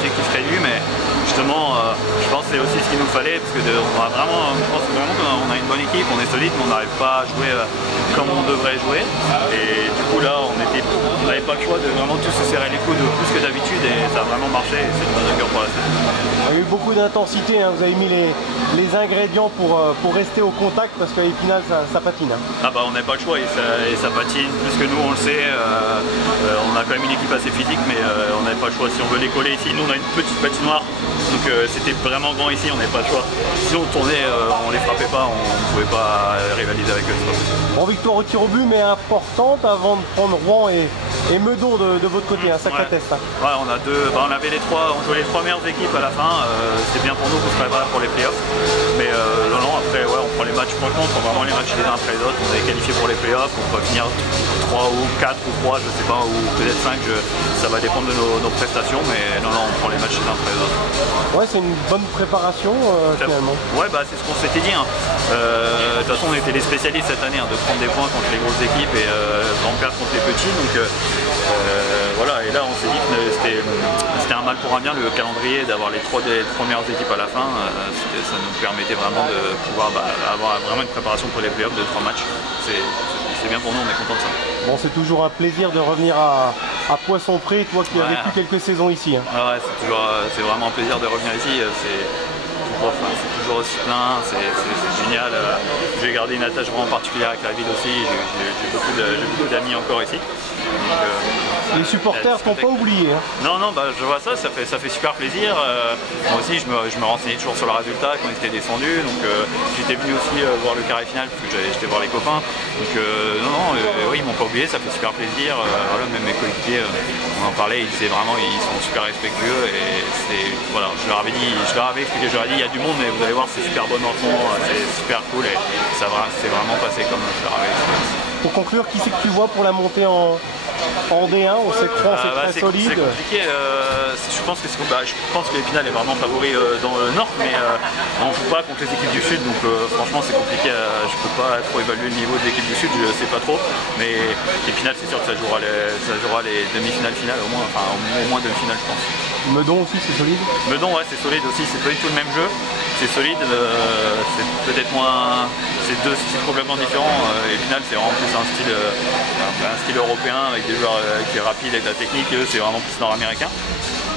effectif réduit, mais justement, je pense que c'est aussi ce qu'il nous fallait, parce que je pense vraiment qu'on a une bonne équipe, on est solide, mais on n'arrive pas à jouer comme on devrait jouer. Et du coup là, on n'avait pas le choix de vraiment tous se serrer les coudes plus que d'habitude, et ça a vraiment marché, et c'est une bonne augure pour la suite. Il y a eu beaucoup d'intensité, hein. Vous avez mis les ingrédients pour rester au contact, parce qu'à Épinal ça patine. Hein. Ah bah on n'a pas le choix, et ça patine plus que nous, on le sait. On a quand même une équipe assez physique, mais on n'avait pas le choix. Si on veut décoller ici, nous on a une petite patinoire, donc c'était vraiment grand ici, on n'avait pas le choix. Si on tournait, on les frappait pas, on ne pouvait pas rivaliser avec eux. Bon, victoire au tir au but, mais importante avant de prendre Rouen et Meudon de votre côté, un sacré test. Hein. Ouais, on a on avait on jouait les 3 meilleures équipes à la fin, c'était bien pour nous qu'on se prépare pour les playoffs. Mais non, après ouais, on prend les matchs, franchement on prend vraiment les matchs les uns après les autres, on est qualifié pour les playoffs, on peut finir 3 ou 4 ou 3, je sais pas, ou peut-être 5, ça va dépendre de nos prestations, mais non, on prend les matchs les uns après les autres. Ouais, c'est une bonne préparation finalement. Ouais, bah c'est ce qu'on s'était dit. Hein. De toute façon, on était les spécialistes cette année, hein, de prendre des points contre les grosses équipes et d'en perdre contre les petits. Donc voilà, et là on s'est dit que c'était un mal pour un bien le calendrier d'avoir les trois meilleures équipes à la fin. Ça nous permettait vraiment de pouvoir avoir vraiment une préparation pour les playoffs de 3 matchs. C'est bien pour nous, on est content de ça. Bon, c'est toujours un plaisir de revenir à Poissompré, toi qui as vécu quelques saisons ici. Hein. Ouais, c'est vraiment un plaisir de revenir ici. C'est toujours aussi plein, c'est génial. J'ai gardé une attache vraiment particulière avec la ville aussi. J'ai beaucoup d'amis encore ici. Donc, les supporters t'ont pas oublié. Hein. Non, je vois ça fait super plaisir. Moi aussi, je me renseignais toujours sur le résultat quand on était descendu. Donc j'étais venu aussi voir le carré final parce que j'étais voir les copains. Donc oui, ils m'ont pas oublié, ça fait super plaisir. Voilà, même mes coéquipiers, on en parlait, ils disaient vraiment, ils sont super respectueux. Et voilà, je leur avais expliqué, je leur ai dit, il y a du monde, mais vous allez voir, c'est super bon enfant, c'est super cool et ça c'est vraiment passé comme je leur avais expliqué. Pour conclure, qui c'est que tu vois pour la montée en D1? On sait que Rouen c'est très solide. C'est compliqué, je pense que l'Épinal est vraiment favori dans le Nord, mais on ne joue pas contre les équipes du Sud, donc franchement c'est compliqué, je ne peux pas trop évaluer le niveau des équipes du Sud, je ne sais pas trop, mais l'Épinal c'est sûr que ça jouera les demi-finales finales au moins demi-finales je pense. Meudon aussi c'est solide? Meudon ouais c'est solide aussi, c'est pas du tout le même jeu, c'est solide, c'est peut-être moins, c'est deux styles complètement différents. Épinal c'est vraiment plus un style européen avec des joueurs qui est rapide avec de la technique, et eux c'est vraiment plus nord-américain.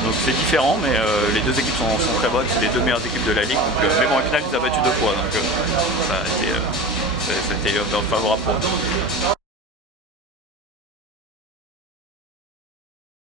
Donc c'est différent, mais les deux équipes sont très bonnes, c'est les deux meilleures équipes de la ligue. Donc, mais bon, Épinal ils ont battu 2 fois, donc ça a été favorable pour eux.